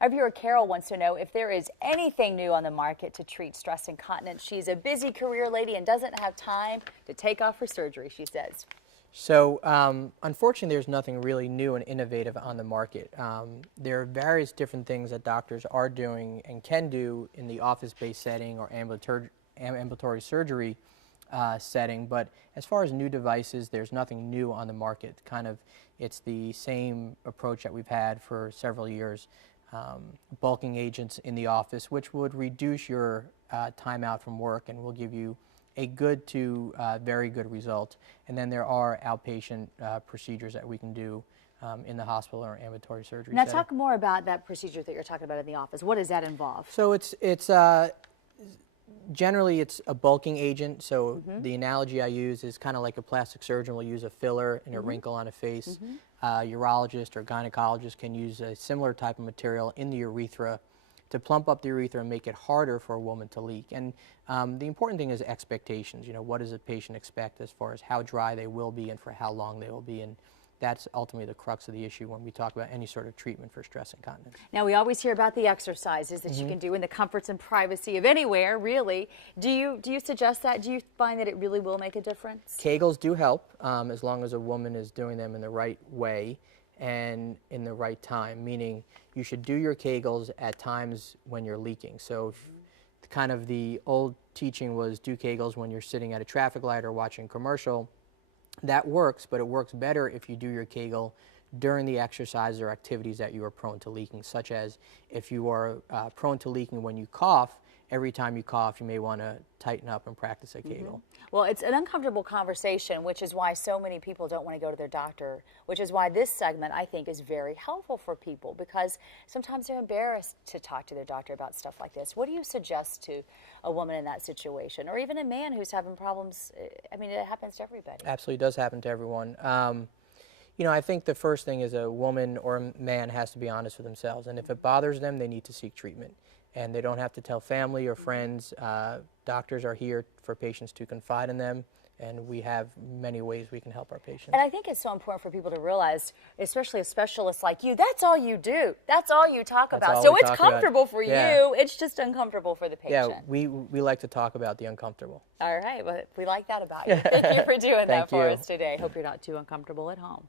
Our viewer Carol wants to know if there is anything new on the market to treat stress incontinence. She's a busy career lady and doesn't have time to take off for surgery, she says. So unfortunately, there's nothing really new and innovative on the market. There are various different things that doctors are doing and can do in the office-based setting or ambulatory surgery setting, but as far as new devices, there's nothing new on the market. It's the same approach that we've had for several years. Bulking agents in the office, which would reduce your time out from work and will give you a good to very good result. And then there are outpatient procedures that we can do in the hospital or ambulatory surgery Now setting. talk more about that procedure that you're talking about in the office. What does that involve? So generally it's a bulking agent. So the analogy I use is kind of like a plastic surgeon will use a filler and a wrinkle on a face. Urologist or gynecologist can use a similar type of material in the urethra to plump up the urethra and make it harder for a woman to leak. And the important thing is expectations. You know, what does a patient expect as far as how dry they will be and for how long they will be? And that's ultimately the crux of the issue when we talk about any sort of treatment for stress incontinence. Now, we always hear about the exercises that you can do in the comforts and privacy of anywhere, really. Do you suggest that? Do you find that it really will make a difference? Kegels do help as long as a woman is doing them in the right way and in the right time, meaning you should do your Kegels at times when you're leaking. So kind of the old teaching was do Kegels when you're sitting at a traffic light or watching a commercial. That works, but it works better if you do your Kegel during the exercise or activities that you are prone to leaking, such as if you are prone to leaking when you cough, every time you cough you may want to tighten up and practice a Kegel. Well, it's an uncomfortable conversation, which is why so many people don't want to go to their doctor, which is why this segment, I think, is very helpful for people, because sometimes they're embarrassed to talk to their doctor about stuff like this. What do you suggest to a woman in that situation, or even a man who's having problems? I mean, it happens to everybody. Absolutely does happen to everyone. You know, I think the first thing is a woman or a man has to be honest with themselves, and if it bothers them, they need to seek treatment. And they don't have to tell family or friends. Doctors are here for patients to confide in them, and we have many ways we can help our patients. And I think it's so important for people to realize, especially a specialist like you, that's all you do. That's all you talk about. So it's comfortable for you. It's just uncomfortable for the patient. Yeah, we like to talk about the uncomfortable. All right, well, we like that about you. Thank you for doing that for you. us today. Hope you're not too uncomfortable at home.